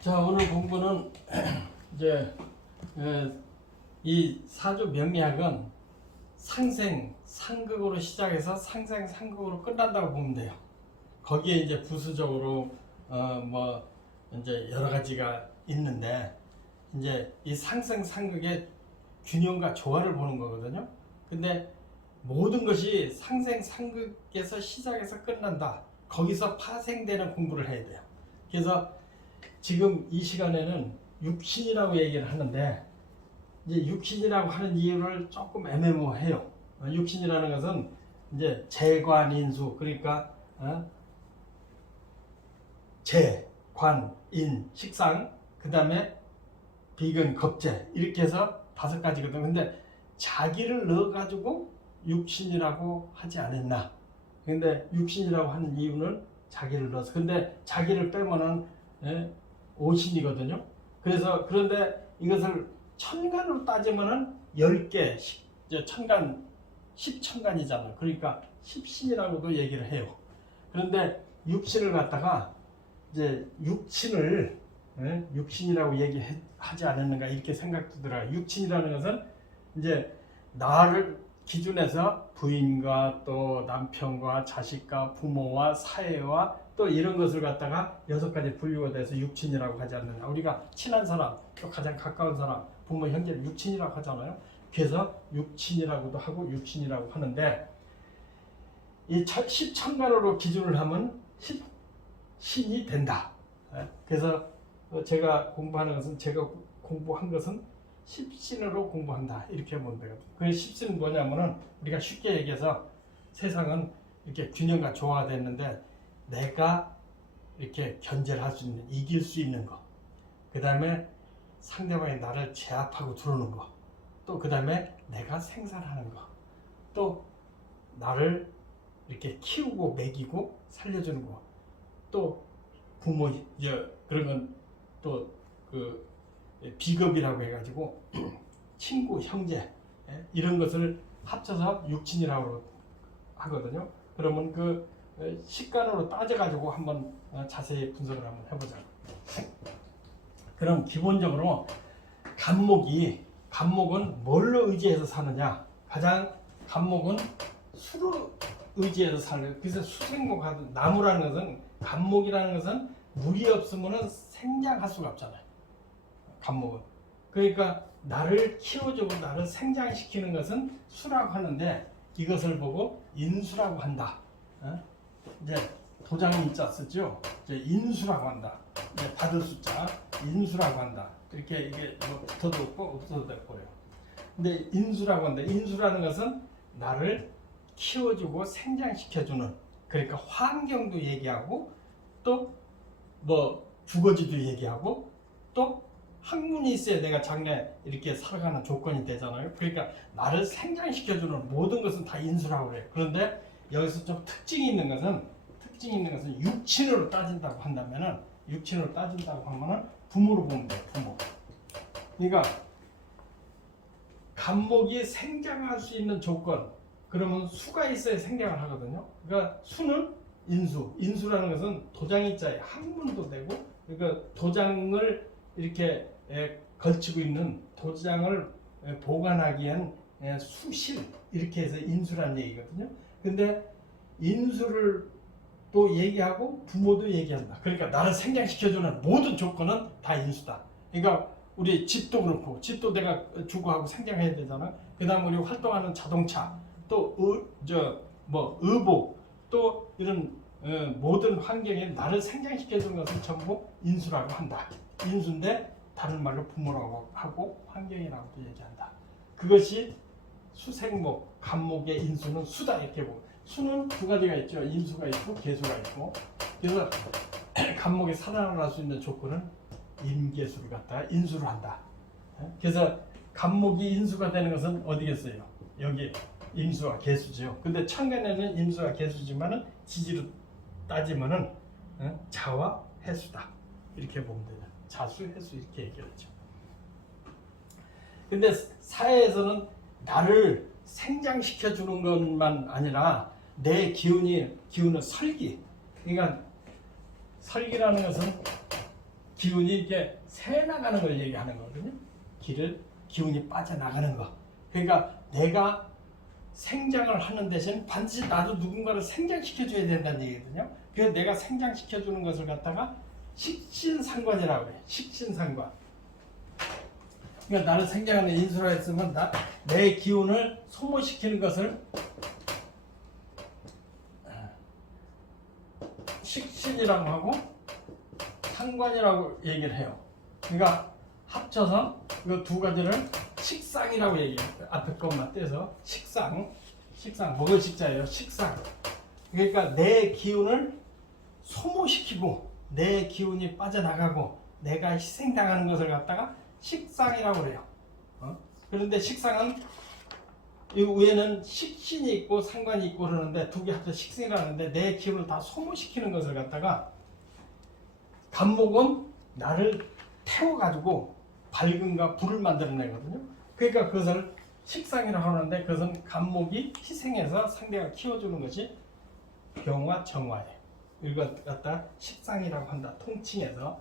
자, 오늘 공부는 이제 이 사주 명리학은 상생 상극으로 시작해서 상생 상극으로 끝난다고 보면 돼요. 거기에 이제 부수적으로 뭐 이제 여러 가지가 있는데 이제 이 상생 상극의 균형과 조화를 보는 거거든요. 근데 모든 것이 상생 상극에서 시작해서 끝난다. 거기서 파생되는 공부를 해야 돼요. 그래서 지금 이 시간에는 육신이라고 얘기를 하는데 이제 육신이라고 하는 이유를 조금 애매모호해요. 육신이라는 것은 이제 재관인수, 그러니까 재, 관, 인, 식상, 그 다음에 비근, 겁재 이렇게 해서 5가지거든요. 근데 자기를 넣어가지고 육신이라고 하지 않았나. 근데 육신이라고 하는 이유는 자기를 넣어서. 근데 자기를 빼면은 오신이거든요. 그래서 그런데 이것을 천간으로 따지면은 10개, 천간, 10천간이잖아요. 그러니까 10신이라고도 얘기를 해요. 그런데 육신을 갖다가 이제 육신이라고 얘기하지 않았는가 이렇게 생각도 들어요. 육신이라는 것은 이제 나를 기준해서 부인과 또 남편과 자식과 부모와 사회와 또 이런 것을 갖다가 6가지 분류가 돼서 육친이라고 하지 않느냐. 우리가 친한 사람, 또 가장 가까운 사람, 부모, 형제를 육친이라고 하잖아요. 그래서 육친이라고도 하고 육신이라고 하는데 이 10천간으로 기준을 하면 10신이 된다. 그래서 제가 공부하는 것은 제가 공부한 것은 10신으로 공부한다. 이렇게 보면 되거든요. 그 10신은 뭐냐면은 우리가 쉽게 얘기해서 세상은 이렇게 균형과 조화가 됐는데 내가 이렇게 견제를 할 수 있는, 이길 수 있는 거. 그 다음에 상대방이 나를 제압하고 들어오는 거. 또 그 다음에 내가 생산하는 거. 또 나를 이렇게 키우고 먹이고 살려주는 거. 또 부모, 그런 건 또 그 비겁이라고 해가지고 친구, 형제 이런 것을 합쳐서 육친이라고 하거든요. 그러면 그 식간으로 따져가지고 한번 자세히 분석을 한번 해보자. 그럼 기본적으로 간목은 뭘로 의지해서 사느냐? 가장 간목은 수를 의지해서 사는. 그래서 수생목 하든 나무라는 것은 간목이라는 것은 물이 없으면 생장할 수가 없잖아요. 간목은. 그러니까 나를 키워주고 나를 생장시키는 것은 수라고 하는데 이것을 보고 인수라고 한다. 이제 도장이 인자 쓰죠. 이제 인수라고 한다. 이제 받을 숫자 인수라고 한다. 이렇게 이게 뭐 붙어도 없고 없어도 되고요. 근데 인수라고 한다. 인수라는 것은 나를 키워주고 생장시켜주는, 그러니까 환경도 얘기하고 또 뭐 주거지도 얘기하고 또 학문이 있어야 내가 장래 이렇게 살아가는 조건이 되잖아요. 그러니까 나를 생장시켜주는 모든 것은 다 인수라고 그래요. 그런데 여기서 좀 특징이 있는 것은 육친으로 따진다고 한다면은, 육친으로 따진다고 하면은 부모로 보면 돼요. 부모. 그러니까 간목이 생장할 수 있는 조건, 그러면 수가 있어야 생장을 하거든요. 그러니까 수는 인수라는 것은 도장이자에 학문도 되고, 그러니까 도장을 이렇게 걸치고 있는, 도장을 보관하기엔 수실, 이렇게 해서 인수라는 얘기거든요. 근데 인수를 또 얘기하고 부모도 얘기한다. 그러니까 나를 생장시켜주는 모든 조건은 다 인수다. 그러니까 우리 집도 그렇고, 집도 내가 주거하고 생장해야 되잖아. 그 다음 우리 활동하는 자동차, 또 의복, 또 이런 모든 환경에 나를 생장시켜주는 것을 전부 인수라고 한다. 인수인데 다른 말로 부모라고 하고 환경이라고도 얘기한다. 그것이 수생목, 간목의 인수는 수다 이렇게 보고, 수는 2가지가 있죠. 인수가 있고 개수가 있고. 그래서 간목이 살아날 수 있는 조건은 임계수를 갖다가 인수를 한다. 그래서 간목이 인수가 되는 것은 어디겠어요? 여기 임수와 개수죠. 근데 천간에는 임수와 개수지만은 지지로 따지면은 자와 해수다. 이렇게 보면 돼요. 자수, 해수 이렇게 얘기하죠. 근데 사회에서는 나를 생장시켜 주는 것만 아니라 내 기운은 설기. 그러니까 설기라는 것은 기운이 이렇게 새 나가는 걸 얘기하는 거거든요. 기운이 빠져나가는 거. 그러니까 내가 생장을 하는 대신 반드시 나도 누군가를 생장시켜줘야 된다는 얘기거든요. 그래서 내가 생장시켜주는 것을 갖다가 식신상관이라고 해요. 식신상관. 그러니까 나를 생장하는 인수라 했으면 내 기운을 소모시키는 것을 식신이라고 하고 상관이라고 얘기를 해요. 그러니까 합쳐서 이 두 가지를 식상이라고 얘기해요. 앞에 것만 떼서 식상 먹을 식자예요. 식상. 그러니까 내 기운을 소모시키고 내 기운이 빠져나가고 내가 희생당하는 것을 갖다가 식상이라고 그래요. 그런데 식상은 이 위에는 식신이 있고 상관이 있고 그러는데 두 개 합쳐 식신이라는데 내 기운을 다 소모시키는 것을 갖다가 간목은 나를 태워가지고 밝음과 불을 만들어내거든요. 그러니까 그것을 식상이라고 하는데 그것은 간목이 희생해서 상대가 키워주는 것이 병화 정화예요. 이걸 갖다 식상이라고 한다. 통칭해서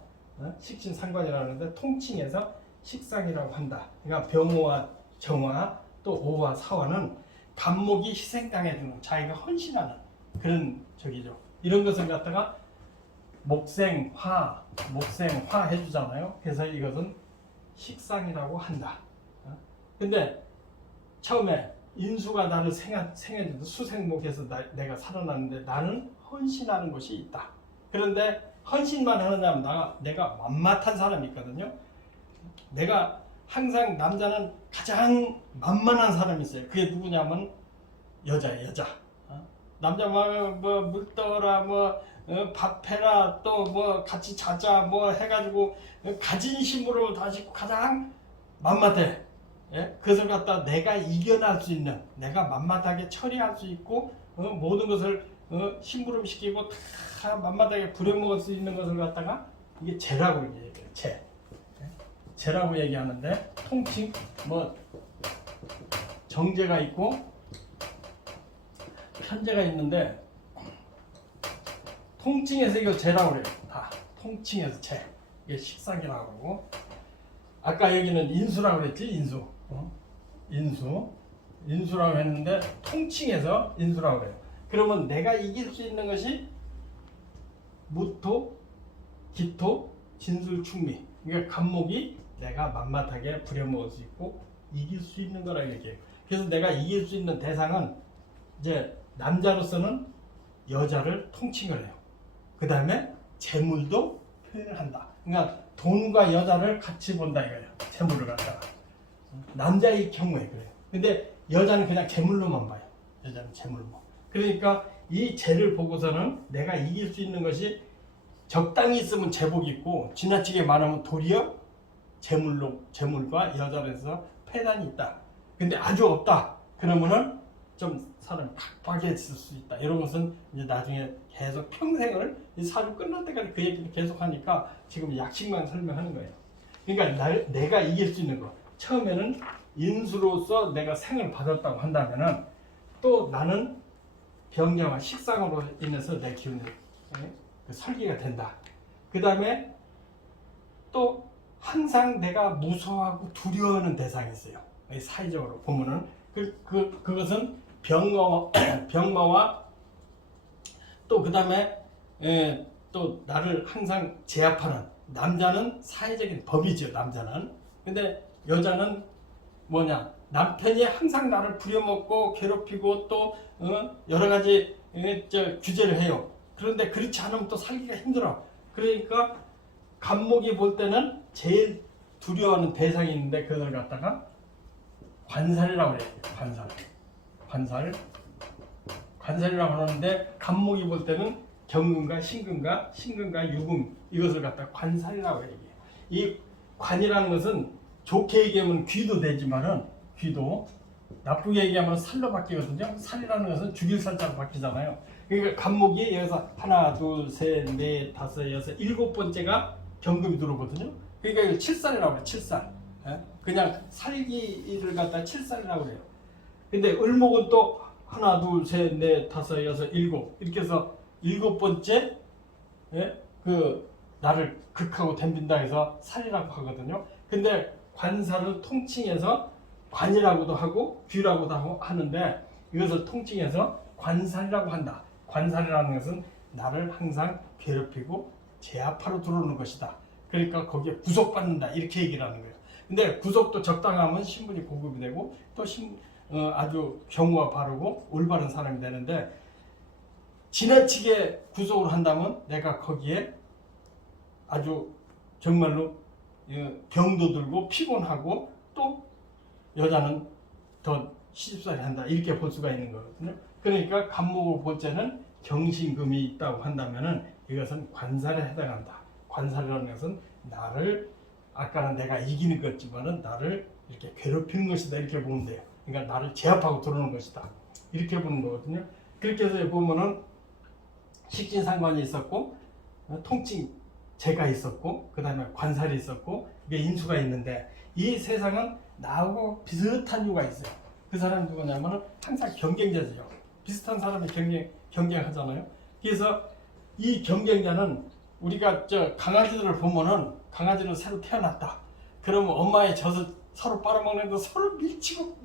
식신상관이라고 하는데 통칭해서 식상이라고 한다. 그러니까 병호와 정화 또 오와 사화는 간목이 희생당해주는 자기가 헌신하는 그런 적이죠. 이런 것을 갖다가 목생화 해주잖아요. 그래서 이것은 식상이라고 한다. 근데 처음에 인수가 나를 생해줘서 수생목에서 내가 살아났는데 나는 헌신하는 것이 있다. 그런데 헌신만 하느냐면 내가 만mat한 사람이 있거든요. 내가 항상 남자는 가장 만만한 사람이 있어요. 그게 누구냐면 여자예요. 여자. 남자 뭐 물떠라 밥해라 또 뭐 같이 자자 뭐 해가지고 가진 힘으로 다시 가장 만mat해. 예? 그것을 갖다 내가 이겨낼 수 있는 내가 만mat하게 처리할 수 있고 모든 것을 심부름시키고 다 만mat하게 부려먹을 수 있는 것을 갖다가 이게 재라고 얘기해요. 재라고 얘기하는데 통칭 뭐 정제가 있고 편제가 있는데 통칭해서 이거 재라고 그래요. 다 통칭해서 재. 이게 식상이라고 하고 아까 여기는 인수라고 그랬지. 인수라고 했는데 통칭해서 인수라고 그래요. 그러면 내가 이길 수 있는 것이 무토, 기토, 진술, 충미. 그러니까 간목이 내가 만mat하게 부려먹을 수 있고 이길 수 있는 거라고 얘기해요. 그래서 내가 이길 수 있는 대상은 이제 남자로서는 여자를 통칭을 해요. 그 다음에 재물도 표현을 한다. 그러니까 돈과 여자를 같이 본다 이거예요. 재물을 갖다가. 남자의 경우에 그래요. 근데 여자는 그냥 재물로만 봐요. 여자는 재물로. 그러니까 이 재를 보고서는 내가 이길 수 있는 것이 적당히 있으면 재복이 있고 지나치게 많으면 도리어 재물과 여자로서 패단이 있다. 근데 아주 없다. 그러면은 좀 사람이 각박해질 수 있다. 이런 것은 이제 나중에 계속 평생을 이 사주 끝날 때까지 그 얘기를 계속 하니까 지금 약식만 설명하는 거예요. 그러니까 내가 이길 수 있는 거. 처음에는 인수로서 내가 생을 받았다고 한다면은 또 나는 병자와 식상으로 인해서 내 기운이 설계가 된다. 그 다음에 또 항상 내가 무서워하고 두려워하는 대상이 있어요. 사회적으로 보면은 그것은 병마와 또 그 다음에 또 나를 항상 제압하는 남자는 사회적인 법이죠. 남자는. 근데 여자는 뭐냐? 남편이 항상 나를 부려먹고 괴롭히고 또 여러 가지 규제를 해요. 그런데 그렇지 않으면 또 살기가 힘들어. 그러니까 간목이 볼 때는 제일 두려워하는 대상이 있는데 그걸 갖다가 관살이라고 해요. 관살이라고 하는데 간목이 볼 때는 경금과 신금과 유금 이것을 갖다 관살이라고 얘기해요. 이 관이라는 것은 좋게 얘기하면 귀도 되지만은 귀도 나쁘게 얘기하면 살로 바뀌거든요. 살이라는 것은 죽일 살자로 바뀌잖아요. 그러니까 간목이 여기서 하나, 둘, 셋, 넷, 다섯, 여섯, 일곱 번째가 경금이 들어오거든요. 그러니까 이거 칠살이라고 해요. 칠살. 그냥 살기를 갖다 칠살이라고 해요. 근데 을목은 또 하나, 둘, 셋, 넷, 다섯, 여섯, 일곱 이렇게 해서 일곱 번째 그 나를 극하고 덤빈다 해서 살이라고 하거든요. 근데 관살을 통칭해서 관이라고도 하고 귀라고도 하는데 이것을 통칭해서 관살이라고 한다. 관살이라는 것은 나를 항상 괴롭히고 제압하러 들어오는 것이다. 그러니까 거기에 구속받는다 이렇게 얘기를 하는 거예요. 근데 구속도 적당하면 신분이 고급이 되고 또 아주 경우가 바르고 올바른 사람이 되는데 지나치게 구속을 한다면 내가 거기에 아주 정말로 병도 들고 피곤하고 또 여자는 더 시집살이 한다 이렇게 볼 수가 있는 거거든요. 그러니까 간목을 볼 때는 경신금이 있다고 한다면은 이것은 관살에 해당한다. 관살이라는 것은 나를 아까는 내가 이기는 것지만은 나를 이렇게 괴롭히는 것이다 이렇게 보면 돼요. 그러니까 나를 제압하고 들어오는 것이다 이렇게 보는 거거든요. 그렇게 해서 보면은 식진상관이 있었고 통칭 제가 있었고 그 다음에 관살이 있었고 이게 인수가 있는데 이 세상은 나하고 비슷한 이유가 있어요. 그 사람이 누구냐면은 항상 경쟁자죠. 비슷한 사람이 경쟁하잖아요. 그래서 이 경쟁자는 우리가 강아지들을 보면은 강아지는 새로 태어났다. 그러면 엄마의 젖을 서로 빨아먹는데 서로 밀치고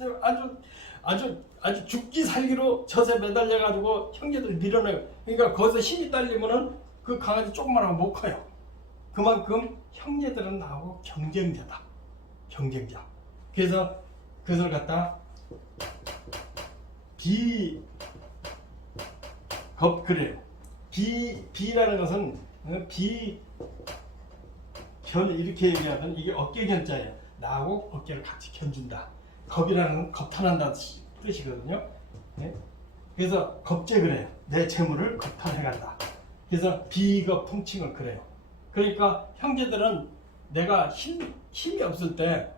아주 죽기 살기로 젖에 매달려 가지고 형제들 밀어내요. 그러니까 거기서 힘이 딸리면은 그 강아지 조그만하고 못 커요. 그만큼 형제들은 나하고 경쟁자다. 경쟁자. 그래서 그것을 갖다 그래요. 비라는 것은 이렇게 얘기하면 이게 어깨견자예요. 나하고 어깨를 같이 견준다. 겁이라는 건 겁탈한다 뜻이거든요. 네? 그래서 겁제 그래요. 내 재물을 겁탈해간다. 그래서 비겁 통칭을 그래요. 그러니까 형제들은 내가 힘이 없을 때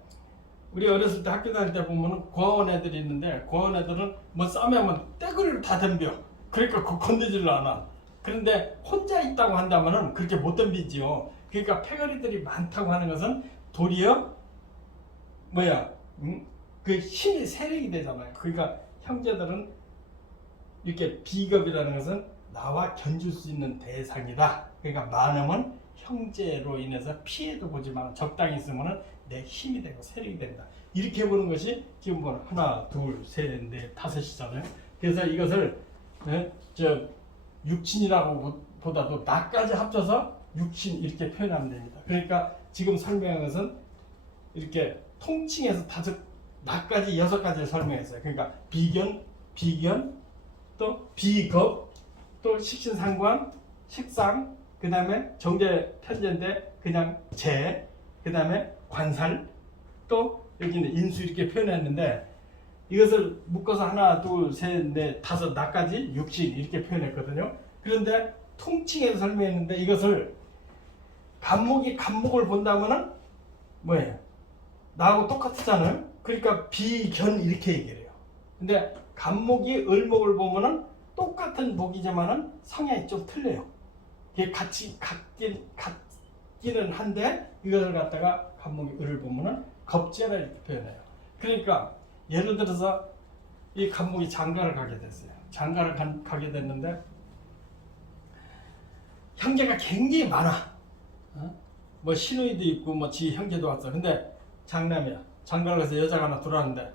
우리 어렸을 때 학교 다닐 때 보면 고아원 애들이 있는데 고아원 애들은 뭐 싸매면 떼거리를 다 덤벼. 그러니까 건드지를 않아. 그런데 혼자 있다고 한다면은 그렇게 못 덤비지요. 그러니까 패거리들이 많다고 하는 것은 도리어 그 힘이 세력이 되잖아요. 그러니까 형제들은 이렇게 비겁이라는 것은 나와 견줄 수 있는 대상이다. 그러니까 많으면 형제로 인해서 피해도 보지만 적당히 있으면 내 힘이 되고 세력이 된다. 이렇게 보는 것이 지금 뭐 하나, 둘, 셋, 넷, 다섯이잖아요. 그래서 이것을 육친이라고 보다도 나까지 합쳐서 육친 이렇게 표현하면 됩니다. 그러니까 지금 설명한 것은 이렇게 통칭해서 나까지 6가지를 설명했어요. 그러니까 비견, 또 비겁, 또 식신상관, 식상, 그 다음에 정제 편제인데 그냥 그 다음에 관살, 또 여기는 인수 이렇게 표현했는데 이것을 묶어서 하나, 둘, 셋, 넷, 다섯, 나까지 육신 이렇게 표현했거든요. 그런데 통칭해서 설명했는데 이것을 간목을 본다면은 뭐예요? 나하고 똑같잖아요. 그러니까 비견 이렇게 얘기를 해요. 근데 간목이 을목을 보면은 똑같은 목이지만은 성향이 좀 틀려요. 이게 같기는 한데 이것을 갖다가 간목이 을을 보면은 겁제라 이렇게 표현해요. 그러니까 예를 들어서 이 간목이 장가를 가게 됐어요. 장가를 가게 됐는데 형제가 굉장히 많아. 뭐 시누이도 있고 뭐 지 형제도 왔어. 근데 장남이야. 장가를 가서 여자가 하나 들어왔는데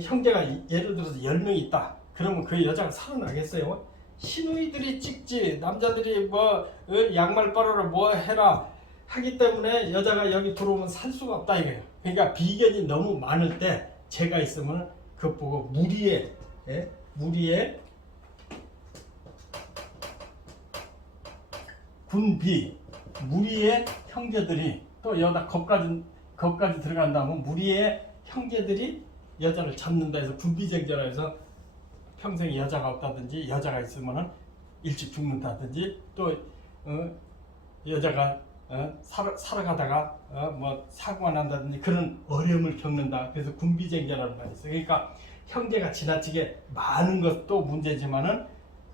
형제가 예를 들어서 10명이 있다. 그러면 그 여자가 살아나겠어요? 시누이들이 찍지. 남자들이 뭐 양말 빨아라 뭐 해라 하기 때문에 여자가 여기 들어오면 살 수가 없다 이거예요. 그러니까 비견이 너무 많을 때 제가 있으면 그것 보고 무리의 군비 무리의 형제들이 또 여자 겁까지 들어간다면 무리의 형제들이 여자를 잡는다 해서 군비쟁자라 해서 평생 여자가 없다든지 여자가 있으면은 일찍 죽는다든지 또 여자가 살아가다가 뭐 사고가 난다든지 그런 어려움을 겪는다. 그래서 군비쟁자라는 말이 있어요. 그러니까 형제가 지나치게 많은 것도 문제지만은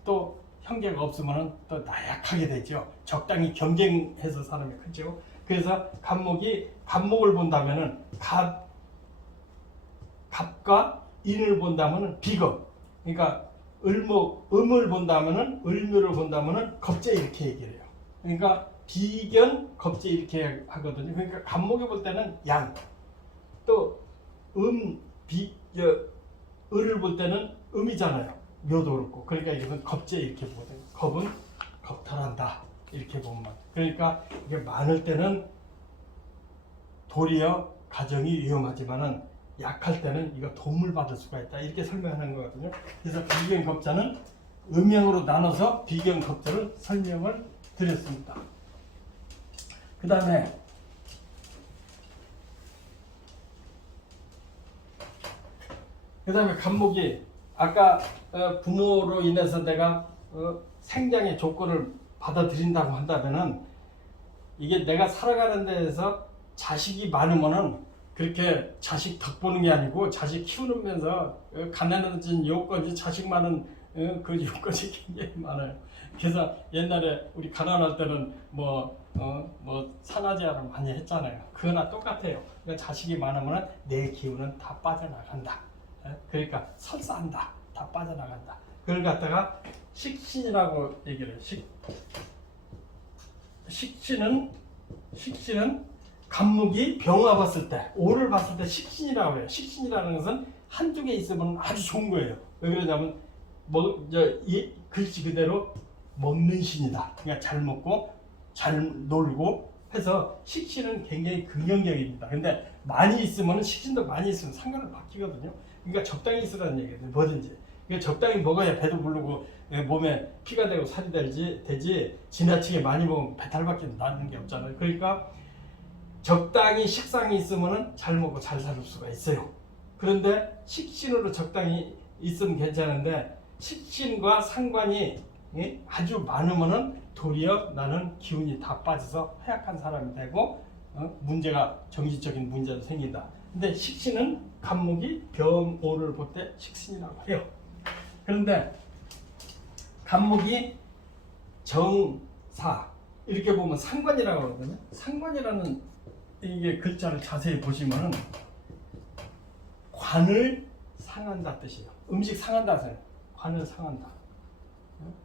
또 형제가 없으면은 또 나약하게 되죠. 적당히 경쟁해서 사람이 크죠. 그래서 간목을 본다면은 갑과 인을 본다면은 비겁. 그러니까 음을 본다면은 을묘를 본다면은 겁제 이렇게 얘기를 해요. 그러니까 비견 겁재 이렇게 하거든요. 그러니까 간목에 볼 때는 양, 또 을을 볼 때는 음이잖아요. 묘도 그렇고. 그러니까 이것은 겁재 이렇게 보거든요. 겁은 겁탈한다 이렇게 보면. 그러니까 이게 많을 때는 도리어 가정이 위험하지만은 약할 때는 이거 도움을 받을 수가 있다 이렇게 설명하는 거거든요. 그래서 비견 겁자는 음양으로 나눠서 비견 겁자를 설명을 드렸습니다. 그 다음에 간목이 아까 부모로 인해서 내가 생장의 조건을 받아들인다고 한다면은 이게 내가 살아가는 데에서 자식이 많으면은 그렇게 자식 덕보는 게 아니고 자식 키우면서 가난해진 요건이 자식 많은 그 요건이 굉장히 많아요. 그래서 옛날에 우리 가난할 때는 뭐 산화제를 많이 했잖아요. 그거나 똑같아요. 그러니까 자식이 많으면 내 기운은 다 빠져나간다. 그러니까 설사한다. 다 빠져나간다. 그걸 갖다가 식신이라고 얘기를 해요. 식신은 간목이 병화 봤을 때, 오를 봤을 때 식신이라고 해요. 식신이라는 것은 한두 개 있으면 아주 좋은 거예요. 왜 그러냐면 이 글씨 그대로 먹는 신이다. 그러니까 잘 먹고 잘 놀고 해서 식신은 굉장히 긍정적입니다. 근데 많이 있으면 식신도 많이 있으면 상관을 바뀌거든요. 그러니까 적당히 있으라는 얘기예요. 뭐든지. 그러니까 적당히 먹어야 배도 부르고 몸에 피가 되고 살이 되지 지나치게 많이 먹으면 배탈밖에 나는 게 없잖아요. 그러니까 적당히 식상이 있으면 잘 먹고 잘 살 수가 있어요. 그런데 식신으로 적당히 있으면 괜찮은데 식신과 상관이 아주 많으면은 도리어 나는 기운이 다 빠져서 허약한 사람이 되고 문제가 정신적인 문제도 생긴다. 근데 식신은 간목이 병오를 볼 때 식신이라고 해요. 그런데 간목이 정사 이렇게 보면 상관이라고 하거든요. 상관이라는 이게 글자를 자세히 보시면은 관을 상한다 뜻이에요. 음식 상한다 하세요. 관을 상한다.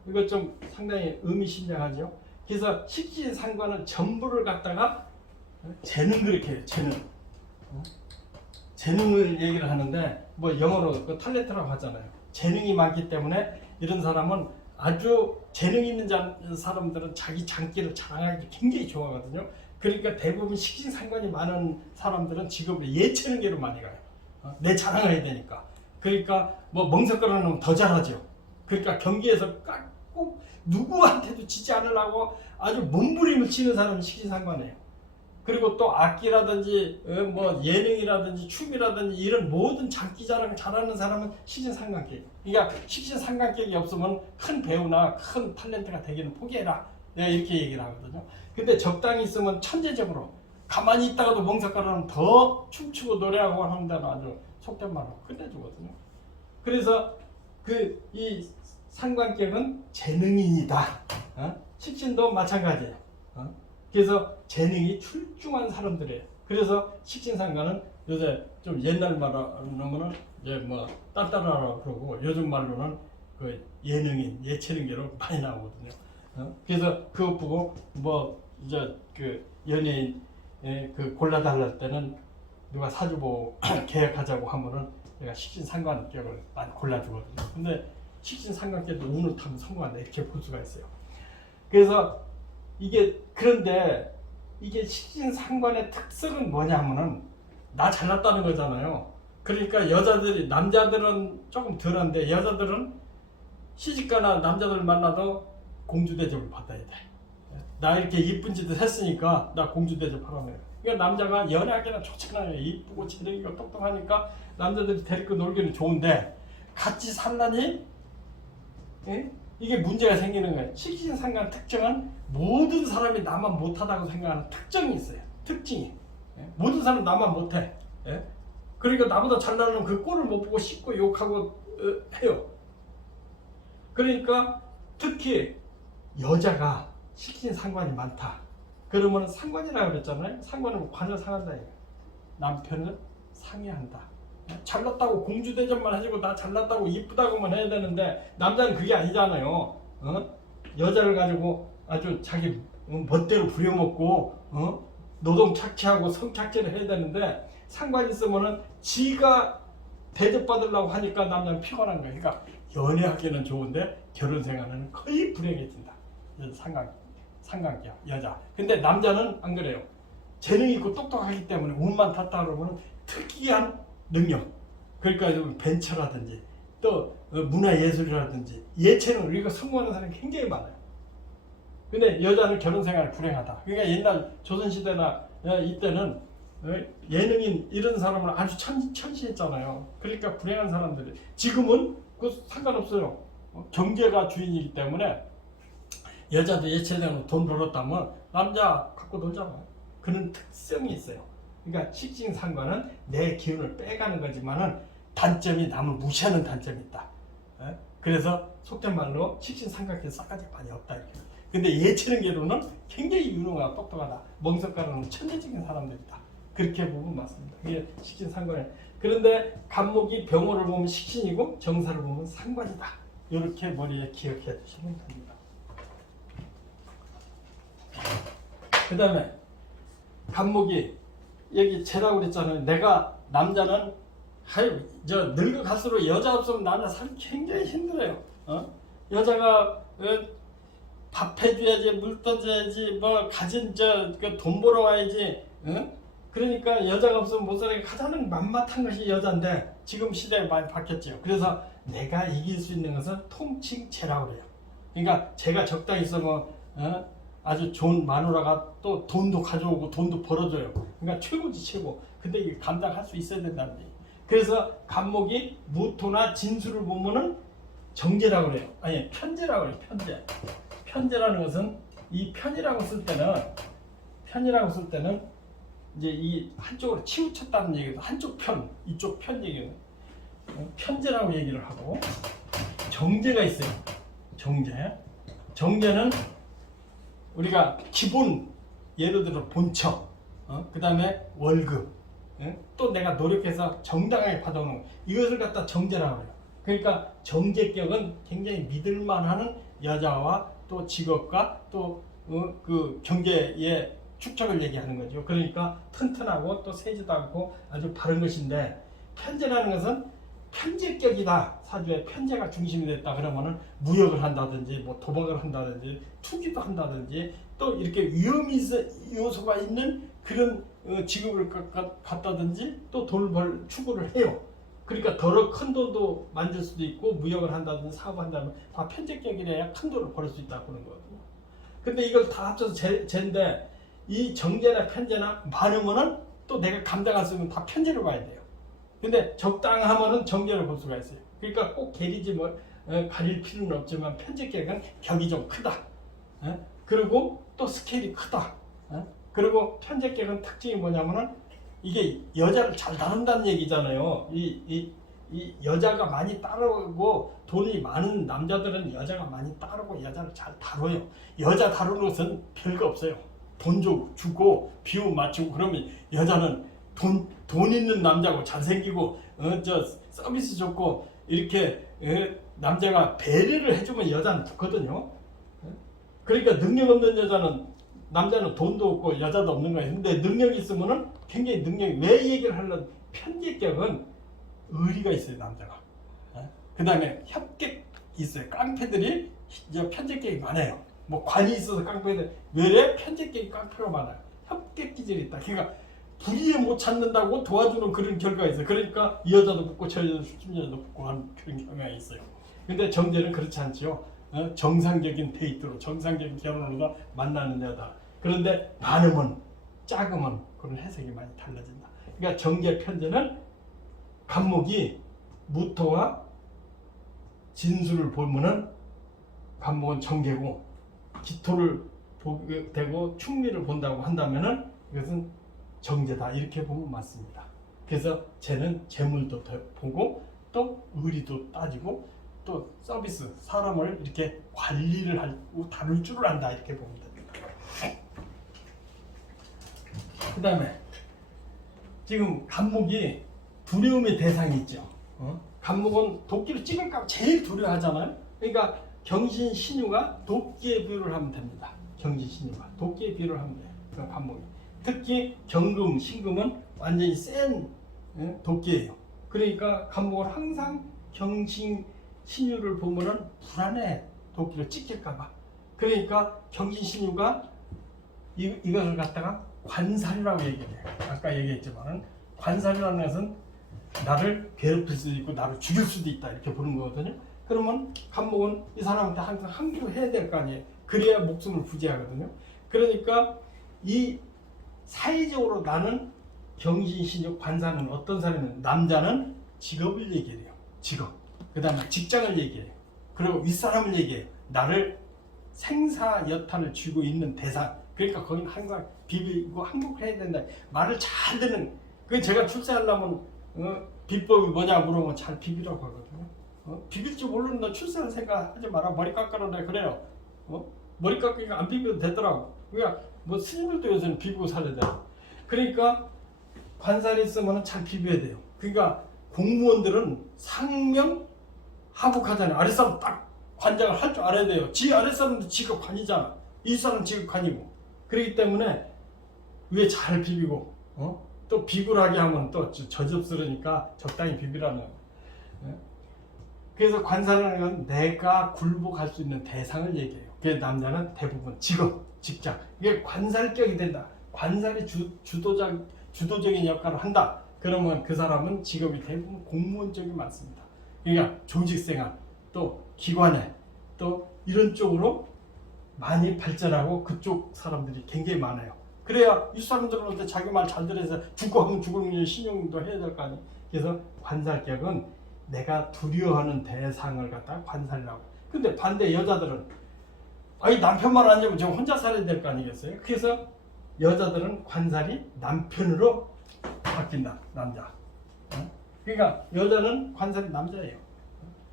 이거 좀 상당히 의미심장하죠. 그래서 식신 상관은 전부를 갖다가 재능 그렇게 해요. 재능을 얘기를 하는데 뭐 영어로 그 탤런트라고 하잖아요. 재능이 많기 때문에 이런 사람은 아주 재능 있는 사람들은 자기 장기를 자랑하기 굉장히 좋아하거든요. 그러니까 대부분 식신 상관이 많은 사람들은 직업을 예체능계로 많이 가요. 내 자랑해야 되니까. 그러니까 뭐 멍석거리는 더 잘하죠. 그러니까 경기에서 꼭 누구한테도 지지 않으려고 아주 몸부림을 치는 사람이 식신상관이에요. 그리고 또 악기라든지 뭐 예능이라든지 춤이라든지 이런 모든 장기 자랑을 잘하는 사람은 식신상관계예요. 그러니까 식신상관격이 없으면 큰 배우나 큰 탤런트가 되기는 포기해라. 내가 이렇게 얘기를 하거든요. 근데 적당히 있으면 천재적으로 가만히 있다가도 멍석거리면 더 춤추고 노래하고 하는 데는 아주 속된 말로 끝내주거든요. 그래서 이 상관격은 재능인이다. 식신도 마찬가지예요. 그래서 재능이 출중한 사람들이에요. 그래서 식신상관은 요새 좀 옛날 말로는 이제 뭐 딴따라라고 그러고 요즘 말로는 그 예능인 예체능계로 많이 나오거든요. 그래서 그거 보고 뭐 이제 그 연예인 그 골라달랄 때는 누가 사주보고 계약하자고 하면은 내가 식신상관격을 많이 골라주거든요. 근데 식신상관격도 운을 타면 성공한다 이렇게 볼 수가 있어요. 그래서 그런데 이게 식신상관의 특성은 뭐냐면은 나 잘났다는 거잖아요. 그러니까 남자들은 조금 덜한데 여자들은 시집가나 남자들 만나도 공주 대접을 받아야 돼. 나 이렇게 이쁜 짓을 했으니까 나 공주 대접하라며. 그러니까 남자가 연하게는 좋잖아요. 이쁘고 재능이고 똑똑하니까 남자들이 데리고 놀기는 좋은데 같이 살라니 이게 문제가 생기는 거예요. 식신상관 특징은 모든 사람이 나만 못하다고 생각하는 특징이 있어요. 특징이. 모든 사람 나만 못해. 그러니까 나보다 잘나는 그 꼴을 못 보고 씹고 욕하고 해요. 그러니까 특히 여자가 식신상관이 많다. 그러면 상관이라고 그랬잖아요. 상관은 관을 상한다. 남편을 상해한다. 잘났다고 공주 대접만 해주고 나 잘났다고 이쁘다고만 해야 되는데 남자는 그게 아니잖아요. 여자를 가지고 아주 자기 멋대로 부려먹고 노동 착취하고 성 착취를 해야 되는데 상관 있으면은 지가 대접받으려고 하니까 남자는 피곤한 거야. 그러니까 연애하기는 좋은데 결혼 생활은 거의 불행해진다. 상관계야 여자. 근데 남자는 안 그래요. 재능 있고 똑똑하기 때문에 운만 탔다 그러면 특이한 능력. 그러니까 벤처라든지 또 문화예술이라든지 예체능 우리가 성공하는 사람이 굉장히 많아요. 근데 여자는 결혼 생활이 불행하다. 그러니까 옛날 조선시대나 이때는 예능인 이런 사람을 아주 천시했잖아요. 그러니까 불행한 사람들이 지금은 그 상관없어요. 경제가 주인이기 때문에 여자도 예체능으로 돈 벌었다면 남자 갖고 놀잖아요. 그런 특성이 있어요. 그러니까 식신상관은 내 기운을 빼가는 거지만은 단점이 남을 무시하는 단점이 있다. 그래서 속된 말로 식신상관계 싸가지가 많이 없다 이렇게. 근데 예체능계로는 굉장히 유능하고 똑똑하다. 멍석가루는 천재적인 사람들이다. 그렇게 보면 맞습니다. 그게 식신상관이에요. 그런데 간목이 병호를 보면 식신이고 정사를 보면 상관이다. 이렇게 머리에 기억해 두시면 됩니다. 그 다음에 간목이 여기 재라고 그랬잖아요. 내가 남자는 늙어갈수록 여자 없으면 남자 살기 굉장히 힘들어요. 여자가 밥 해줘야지, 물 떠줘야지, 뭐 가진 돈 벌어 와야지. 그러니까 여자가 없으면 못 살아요. 가장 만mat한 것이 여자인데 지금 시대가 많이 바뀌었죠. 그래서 내가 이길 수 있는 것은 통칭제라고 그래요. 그러니까 제가 적당히 있으면 아주 좋은 마누라가 또 돈도 가져오고 돈도 벌어줘요. 그러니까 최고지 최고. 근데 이게 감당할 수 있어야 된다는 얘기. 그래서 간목이 무토나 진수를 보면은 정제라고 그래요. 아니 편제라고 그래요. 편제. 편제라는 것은 이 편이라고 쓸 때는 이제 이 한쪽으로 치우쳤다는 얘기도 한쪽 편, 이쪽 편 얘기는 편제라고 얘기를 하고 정제가 있어요. 정제는 우리가 기본 예를 들어 본처, 그 다음에 월급, 또 내가 노력해서 정당하게 받아오는 이것을 갖다 정제라고 해요. 그러니까 정제격은 굉장히 믿을만한 여자와 또 직업과 또 그 경제의 축적을 얘기하는 거죠. 그러니까 튼튼하고 또 세지도 않고 아주 바른 것인데 편제라는 것은 편제격이다. 사주에 편제가 중심이 됐다 그러면은 무역을 한다든지 뭐 도박을 한다든지 투기도 한다든지 또 이렇게 위험 요소가 있는 그런 직업을 갖다든지 또 돈을 벌 추구를 해요. 그러니까 더러 큰 돈도 만들 수도 있고 무역을 한다든지 사업한다면 다 편제격이래야 큰 돈을 벌 수 있다고 그런 거거든요. 근데 이걸 다 합쳐서 제인데 이 정제나 편제나 많으면은 또 내가 감당할 수 있는 다 편제를 봐야 돼요. 근데 적당하면은 정제를 볼 수가 있어요. 그러니까 꼭 계리집을 가릴 필요는 없지만 편제격은 격이 좀 크다. 그리고 또 스케일이 크다. 그리고 편제격은 특징이 뭐냐면은 이게 여자를 잘 다룬다는 얘기잖아요. 이 여자가 많이 따르고 돈이 많은 남자들은 여자가 많이 따르고 여자를 잘 다뤄요. 여자 다루는 것은 별거 없어요. 돈 주고 비용 맞추고 그러면 여자는 돈 있는 남자고 잘생기고 서비스 좋고 이렇게 남자가 배려를 해주면 여자는 좋거든요. 그러니까 능력 없는 남자는 돈도 없고 여자도 없는 거예요. 근데 능력이 있으면은 굉장히 왜 얘기를 하려면 편제격은 의리가 있어요. 남자가. 그 다음에 협객이 있어요. 깡패들이 편제격이 많아요. 뭐 관이 있어서 깡패들 왜 편제격이 깡패가 많아요. 협객 기질이 있다. 그러니까 불의에 못 찾는다고 도와주는 그런 결과가 있어요. 그러니까 이 여자도 붙고 저 여자도 붙고 하는 그런 경향이 있어요. 근데 정제는 그렇지 않죠. 정상적인 데이트로 정상적인 결혼으로 만나는 여자. 그런데 많으면 작으면 그런 해석이 많이 달라진다. 그러니까 정제 편제는 간목이 무토와 진수를 보면은 간목은 정제고 기토를 보게 되고 충미를 본다고 한다면은 이것은 정제다 이렇게 보면 맞습니다. 그래서 쟤는 재물도 보고 또 의리도 따지고 또 서비스 사람을 이렇게 관리를 하고 다룰 줄을 안다 이렇게 보면 됩니다. 그 다음에 지금 간목이 두려움의 대상이 있죠. 간목은 도끼를 찍을까 제일 두려워하잖아요. 그러니까 경신 신유가 도끼에 비유를 하면 됩니다. 경진신유가 도끼에 비유를 하면 돼요. 그 간목이. 특히 경금, 신금은 완전히 센 도끼예요. 그러니까 간목은 항상 경신, 신유를 보면은 불안해. 도끼를 찍힐까봐. 그러니까 경진신유가 이것을 갖다가 관살이라고 얘기해요. 아까 얘기했지만 관살이라는 것은 나를 괴롭힐 수도 있고 나를 죽일 수도 있다 이렇게 보는 거거든요. 그러면 간목은 이 사람한테 항상 항조해야 될 거 아니에요. 그래야 목숨을 부지하거든요. 그러니까 이 사회적으로 나는 경신신유 관사는 어떤 사람이면 남자는 직업을 얘기해요. 직업. 그 다음에 직장을 얘기해요. 그리고 윗사람을 얘기해요. 나를 생사여탄을 쥐고 있는 대상. 그러니까 거기는 항상 비비고 항복해야 된다. 말을 잘 듣는. 그 제가 출세하려면 비법이 뭐냐 물어보면 잘 비비라고 하거든요. 비빌 줄 모르는 너 출세할 생각하지 마라. 머리 깎아라 그래요. 머리 깎으니까 안 비벼도 되더라고. 그러니까 뭐 스님들도 요새는 비비고 살아야 돼. 그러니까 관살이 있으면 잘 비벼야 돼요. 그러니까 공무원들은 상명 하복하잖아요. 아랫사람 딱 관장을 할 줄 알아야 돼요. 지 아랫사람도 지가 관이잖아. 이 사람 지가 관이고. 그렇기 때문에 위에 잘 비비고 또 비굴하게 하면 또 저접스러우니까 적당히 비비라는 거예요. 그래서 관사라는 건 내가 굴복할 수 있는 대상을 얘기해요. 그래서 남자는 대부분 직업, 직장. 이게 관살격이 된다. 관살이 주도적인 역할을 한다. 그러면 그 사람은 직업이 대부분 공무원 쪽이 많습니다. 그러니까 조직생활, 또 기관에, 또 이런 쪽으로 많이 발전하고 그쪽 사람들이 굉장히 많아요. 그래야 이 사람들은 자기 말 잘 들어서 죽고 하면 죽으면 신용도 해야 될 거 아니에요. 그래서 관살격은 내가 두려워하는 대상을 갖다가 관살이라고. 근데 반대 여자들은 아니 남편 말 안 듣고 저 혼자 살아야 될 거 아니겠어요? 그래서 여자들은 관살이 남편으로 바뀐다. 남자. 그러니까 여자는 관살이 남자예요.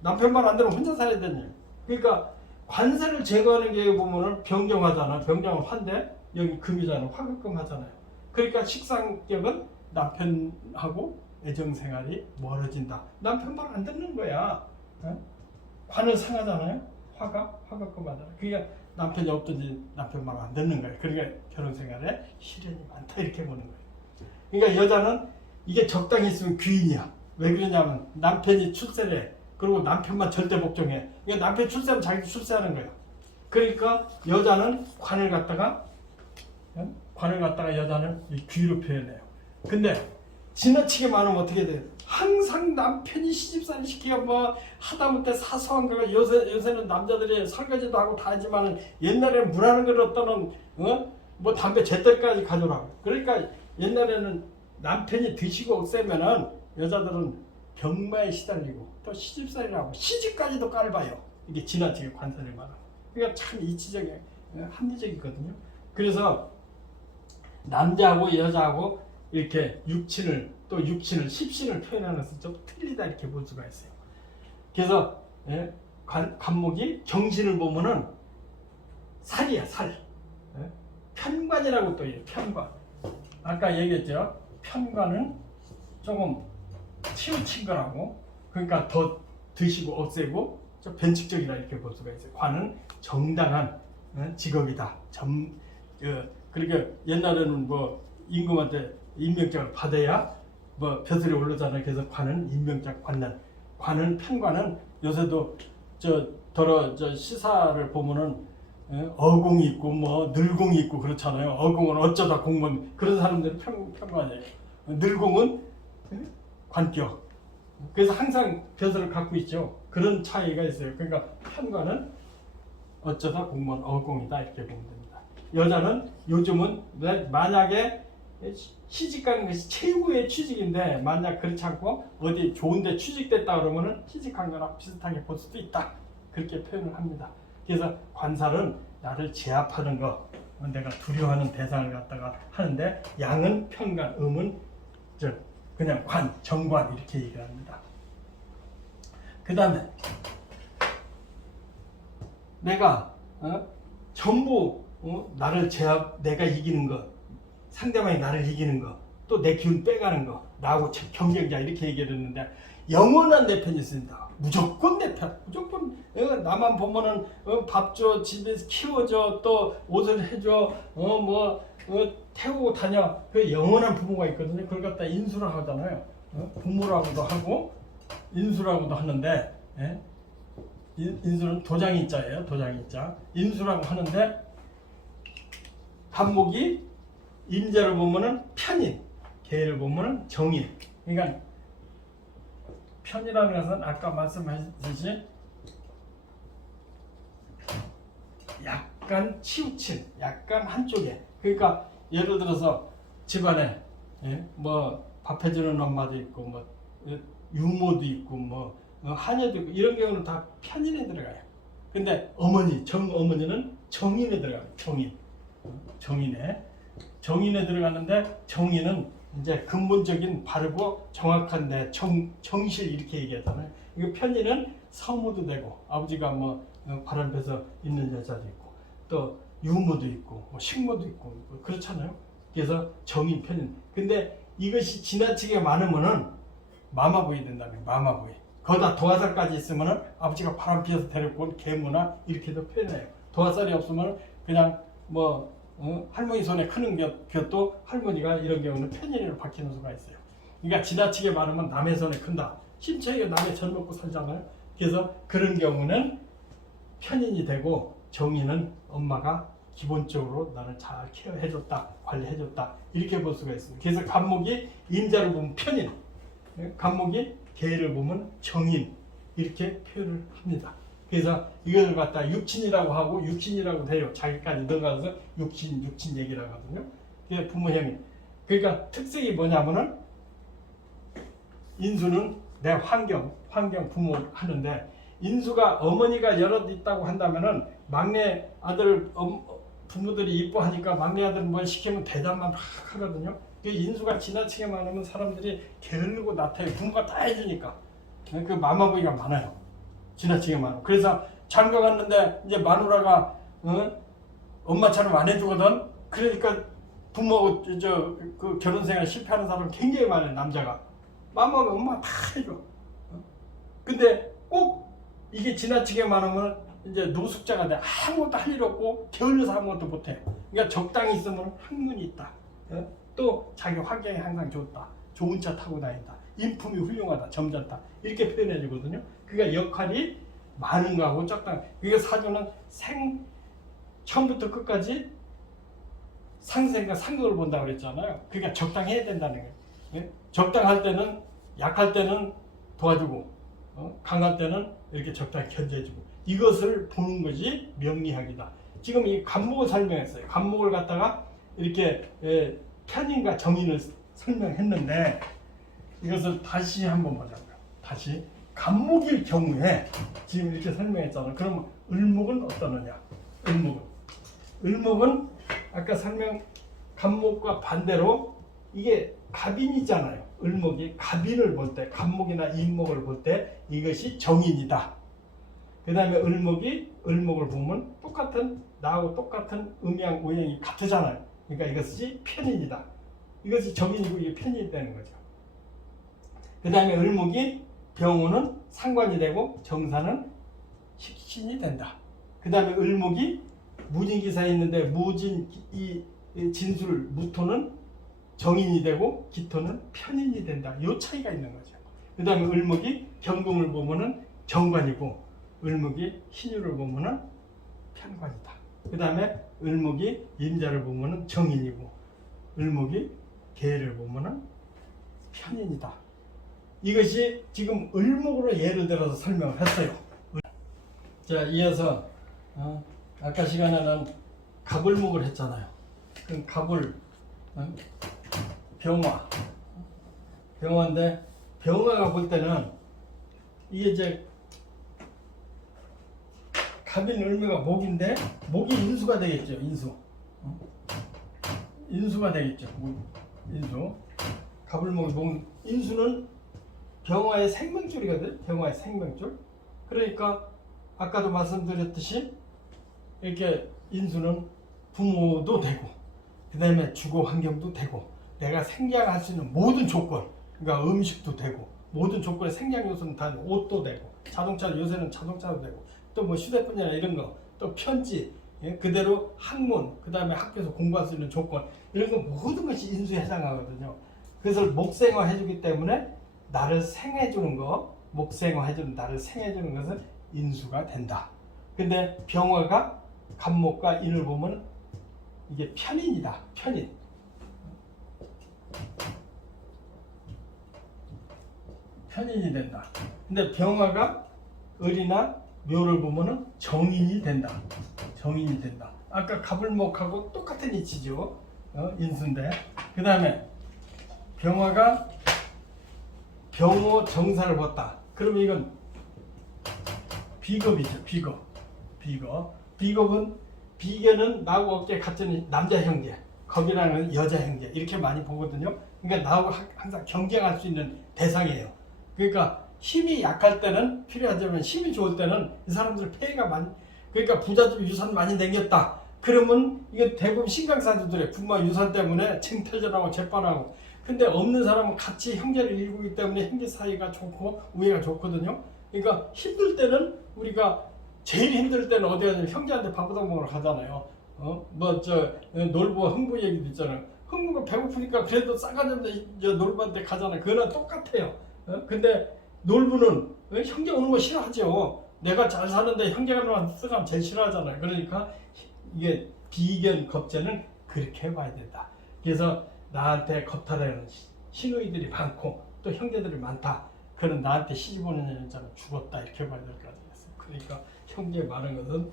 남편 말 안 들으면 혼자 살아야 되는. 그러니까 관살을 제거하는 게 보면은 병정하잖아. 병정은 환대, 여기 금이잖아. 화급금 하잖아요. 그러니까 식상격은 남편하고 애정생활이 멀어진다. 남편 말 안 듣는 거야. 관을 상하잖아요. 화급금 하잖아. 그러니까 남편이 없든지 남편 말 안 듣는 거예요. 그러니까 결혼생활에 시련이 많다 이렇게 보는 거예요. 그러니까 여자는 이게 적당히 있으면 귀인이야. 왜 그러냐면 남편이 출세를 해. 그리고 남편만 절대 복종해. 그러니까 남편 출세하면 자기도 출세하는 거야. 그러니까 여자는 관을 갖다가 여자는 귀로 표현해요. 근데 지나치게 많으면 어떻게 돼요? 항상 남편이 시집살이 시키고 뭐 하다못해 사소한 거가 요새는 남자들이 설거지도 하고 다 하지만 옛날에는 물하는 걸 어떠는 뭐 담배 재떨까지 가져라고. 그러니까 옛날에는 남편이 드시고 억세면은 여자들은 병마에 시달리고 또 시집살이라고 시집까지도 깔봐요. 이게 지나치게 관찰을 말하고. 그러니까 참 이치적인 합리적이거든요. 그래서 남자하고 여자하고 이렇게 육친을 또 육친을 십신을 표현하는 것은 좀 틀리다 이렇게 볼 수가 있어요. 그래서 간목이 경신을 보면은 살이야 살. 편관이라고 또 해요. 편관. 아까 얘기했죠. 편관은 조금 치우친 거라고. 그러니까 더 드시고 없애고 좀 변칙적이라 이렇게 볼 수가 있어요. 관은 정당한 직업이다. 그러니까 옛날에는 뭐 임금한테 임명장을 받아야 뭐 벼슬이 오르잖아요. 그래서 관은 임명장 받는. 관은 편관은 요새도 저 시사를 보면은 어공이 있고 뭐 늘공이 있고 그렇잖아요. 어공은 어쩌다 공무원 그런 사람들은 편관이에요. 늘공은 관격. 그래서 항상 벼슬을 갖고 있죠. 그런 차이가 있어요. 그러니까 편관은 어쩌다 공무원 어공이다 이렇게 보면 됩니다. 여자는 요즘은 만약에 시집 가는 것이 최고의 취직인데 만약 그렇지 않고 어디 좋은데 취직됐다 그러면은 시집간 거랑 비슷하게 볼 수도 있다. 그렇게 표현을 합니다. 그래서 관살은 나를 제압하는 거, 내가 두려워하는 대상을 갖다가 하는데 양은 편관, 음은 그냥 관, 정관 이렇게 얘기를 합니다. 그 다음에 내가 전부 나를 제압, 내가 이기는 거, 상대방이 나를 이기는 거, 또 내 기운 빼가는 거, 나하고 경쟁자 이렇게 얘기를 했는데 영원한 내 편이 있습니다. 무조건 내 편. 무조건 나만 보면은 밥 줘, 집에서 키워줘, 또 옷을 해줘, 태우고 다녀. 그 영원한 부모가 있거든요. 그걸 갖다 인수라고 하잖아요. 부모라고도 하고 인수라고도 하는데, 예? 인수는 도장인자예요. 도장인자. 인수라고 하는데 간목이 임자를 보면은 편인, 계를 보면은 정인. 그러니까 편이라는 것은 아까 말씀하셨듯이 약간 치우친, 약간 한쪽에. 그러니까 예를 들어서 집안에 밥 해주는 엄마도 있고 유모도 있고 하녀도 있고 이런 경우는 다 편인에 들어가요. 근데 정어머니는 정인에 들어가요. 정인에 들어가는데 정인은 이제 근본적인 바르고 정확한데 정실 이렇게 얘기하잖아요. 이거 편인은 성모도 되고 아버지가 바람펴서 있는 여자도 있고 또 유모도 있고 식모도 있고 그렇잖아요. 그래서 정인 편인. 근데 이것이 지나치게 많으면은 마마보이 된다면 마마보이. 거기다 도화살까지 있으면은 아버지가 바람피워서 데리고 온 계모나 이렇게도 표현해요. 도화살이 없으면 그냥 할머니 손에 크는 것도 할머니가 이런 경우는 편인으로 바뀌는 수가 있어요. 그러니까 지나치게 많으면 남의 손에 큰다. 신체가 남의 젖 먹고 살잖아요. 그래서 그런 경우는 편인이 되고 정인은 엄마가 기본적으로 나를 잘 케어해줬다, 관리해줬다 이렇게 볼 수가 있습니다. 그래서 간목이 임자를 보면 편인, 간목이 계를 보면 정인 이렇게 표현을 합니다. 그래서 이걸 갖다 육친이라고 하고 육친이라고 돼요. 자기까지 넣어가서 육친 얘기를 하거든요. 그게 부모형이. 그러니까 특색이 뭐냐면은 인수는 내 환경 부모 하는데 인수가 어머니가 여럿 있다고 한다면은 막내 아들 부모들이 이뻐하니까 막내 아들 뭘 시키면 대답만 막 하거든요. 인수가 지나치게 많으면 사람들이 게으르고 나태해요. 부모가 다 해주니까. 그 마마보이가 많아요. 지나치게 많아. 그래서 장가 갔는데 이제 마누라가 엄마처럼 안 해주거든. 그러니까 부모 그 결혼 생활 실패하는 사람 굉장히 많아요. 남자가 마마가 엄마 다 해줘. 근데 꼭 이게 지나치게 많으면 이제 노숙자가 돼. 아무것도 할 일 없고 게을러서 아무것도 못해. 그러니까 적당히 있으면 학문이 있다. 또 자기 환경이 항상 좋다. 좋은 차 타고 다닌다. 인품이 훌륭하다. 점잖다. 이렇게 표현해 주거든요. 그러니까 역할이 많은 거하고 적당. 그게 사주는 처음부터 끝까지 상생과 상극을 본다고 그랬잖아요. 그러니까 적당해야 된다는 거예요. 적당할 때는 약할 때는 도와주고 강할 때는 이렇게 적당히 견제해주고 이것을 보는 것이 명리학이다. 지금 이 간목을 설명했어요. 간목을 갖다가 이렇게 편인과 정인을 설명했는데 이것을 다시 한번 보자고요. 다시 간목일 경우에 지금 이렇게 설명했잖아요. 그럼 을목은 어떠느냐? 을목은 아까 간목과 반대로 이게 갑인이잖아요. 을목이 갑인을 볼 때, 간목이나 인목을 볼 때 이것이 정인이다. 그 다음에 을목을 보면 나하고 똑같은 음양, 오행이 같으잖아요. 그러니까 이것이 편인이다. 이것이 정인이고 이게 편인이 되는 거죠. 그 다음에 을목이 병호는 상관이 되고 정사는 식신이 된다. 그 다음에 을목이 무진기사에 있는데 이 진술 무토는 정인이 되고 기토는 편인이 된다. 이 차이가 있는 거죠. 그 다음에 을목이 경금을 보면은 정관이고 을목이 신유를 보면은 편관이다. 그 다음에 을목이 임자를 보면은 정인이고 을목이 계를 보면은 편인이다. 이것이 지금 을목으로 예를 들어서 설명을 했어요. 자, 이어서 아까 시간에는 갑을목을 했잖아요. 그럼 갑을 병화인데 병화가 볼 때는 이게 이제 갑인 을묘가 목인데 목이 인수가 되겠죠. 인수가 되겠죠. 인수. 갑을목이 목. 인수는 병화의 생명줄이거든. 병화의 생명줄. 그러니까 아까도 말씀드렸듯이 이렇게 인수는 부모도 되고 그 다음에 주거 환경도 되고 내가 생각할 수 있는 모든 조건, 그러니까 음식도 되고 모든 조건의 생략 요소는 다 옷도 되고 자동차 요새는 자동차도 되고 또 뭐 휴대폰이나 이런 거 또 편지 예? 그대로 학문 그 다음에 학교에서 공부할 수 있는 조건 이런 거 모든 것이 인수에 해당하거든요. 그것을 목생화 해주기 때문에 나를 생해주는 거 목생화 해주는 나를 생해주는 것은 인수가 된다. 근데 병화가 간목과 인을 보면 이게 편인이다. 편인. 편인이 된다. 근데 병화가 을이나 묘를 보면은 정인이 된다. 정인이 된다. 아까 갑을목하고 똑같은 이치죠. 인수인데. 그 다음에 병화가 병호 정사를 봤다. 그러면 이건 비겁이죠. 비겁은 비견은 나하고 어깨 같은 남자 형제, 겁이라는 여자 형제 이렇게 많이 보거든요. 그러니까 나하고 항상 경쟁할 수 있는 대상이에요. 그러니까 힘이 약할 때는 필요하지만 힘이 좋을 때는 이 사람들 폐해가 많이 그러니까 부자들 유산 많이 남겼다. 그러면 이게 대부분 신강사주들의 부마 유산 때문에 쟁탈전하고 재판하고 근데 없는 사람은 같이 형제를 일구기 때문에 형제 사이가 좋고 우애가 좋거든요. 그러니까 힘들 때는 우리가 제일 힘들 때는 어디 가냐면 형제한테 밥 얻어 먹으러 가잖아요. 놀부 흥부 얘기도 있잖아요. 흥부가 배고프니까 그래도 싸가지 없는 놀부한테 가잖아요. 그거는 똑같아요. 근데 놀부는 형제 오는 거 싫어하죠. 내가 잘 사는데 형제가 들어가면 제일 싫어하잖아요. 그러니까 이게 비견 겁재는 그렇게 봐야 된다. 그래서 나한테 겁탈하는 시누이들이 많고 또 형제들이 많다. 그는 나한테 시집 오는 여자는 죽었다 이렇게 봐야 될 것 같아요. 그러니까 형제 많은 것은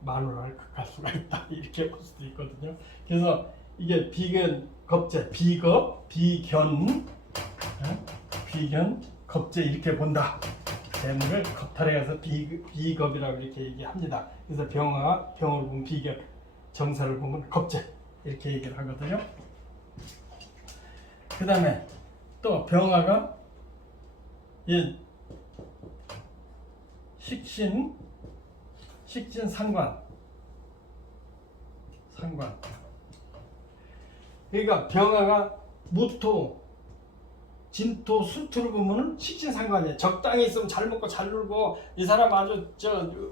마누라를 극할 수가 있다 이렇게 볼 수도 있거든요. 그래서 이게 비견 겁재 비겁 비견 겁재 이렇게 본다. 재물을 겁탈해 가서 비겁이라고 이렇게 얘기합니다. 그래서 병을 보면 비견, 정사를 보면 겁재 이렇게 얘기를 하거든요. 그 다음에 또 병화가 식신 상관. 그러니까 병화가 무토, 진토, 수토를 보면은 식신상관이에요. 적당히 있으면 잘 먹고 잘 놀고 이 사람 아주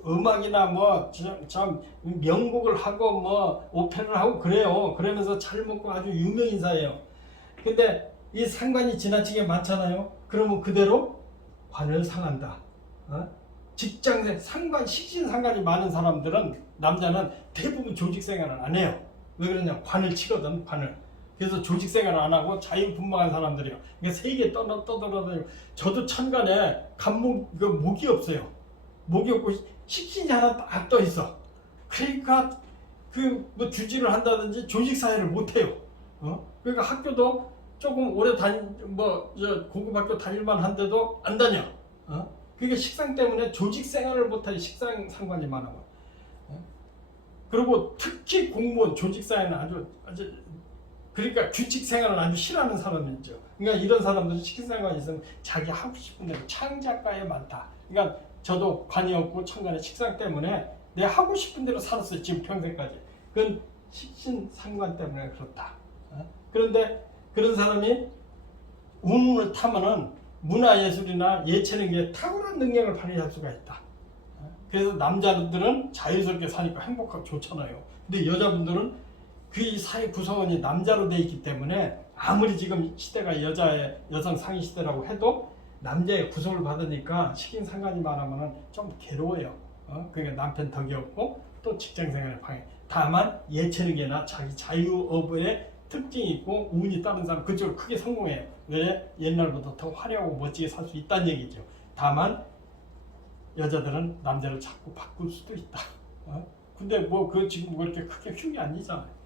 음악이나 뭐 참 명곡을 하고 뭐 오페라를 하고 그래요. 그러면서 잘 먹고 아주 유명 인사예요. 근데 이 상관이 지나치게 많잖아요. 그러면 그대로 관을 상한다. 직장 상관 식신상관이 많은 사람들은 남자는 대부분 조직생활을 안 해요. 왜 그러냐? 관을 치거든. 관을. 그래서 조직생활을 안 하고 자유분방한 사람들이에요. 그러니까 세계 떠돌아다니고 저도 천간에 목이 없어요. 목이 없고 식신이 하나 딱 떠 있어. 그러니까 뭐 주지를 한다든지 조직사회를 못 해요. 그러니까 학교도 조금 오래 고급 학교 다닐만 한데도 안 다녀. 그게 식상 때문에 조직생활을 못하니 식상 상관이 많아요. 그리고 특히 공무원 조직사회는 아주 그러니까 규칙 생활을 아주 싫어하는 사람이죠. 그러니까 이런 사람들은 식신상관이 있으면 자기 하고 싶은 대로 창작가에 많다. 그러니까 저도 관이 없고 천간의 식상 때문에 내 하고 싶은 대로 살았어요. 지금 평생까지. 그건 식신상관 때문에 그렇다. 그런데 그런 사람이 운을 타면은 문화예술이나 예체능에 탁월한 능력을 발휘할 수가 있다. 그래서 남자들은 자유스럽게 사니까 행복하고 좋잖아요. 근데 여자분들은 그 사회 구성원이 남자로 돼 있기 때문에 아무리 지금 시대가 여성 상위 시대라고 해도 남자의 구속을 받으니까 식인상관이 많으면 좀 괴로워요. 그러니까 남편 덕이 없고 또 직장생활에 방해. 다만 예체능이나 자기 자유업의 특징이 있고 운이 따른 사람 그쪽으로 크게 성공해요. 왜? 옛날보다 더 화려하고 멋지게 살 수 있다는 얘기죠. 다만 여자들은 남자를 자꾸 바꿀 수도 있다. 근데 그 지금 그렇게 크게 흉이 아니잖아요.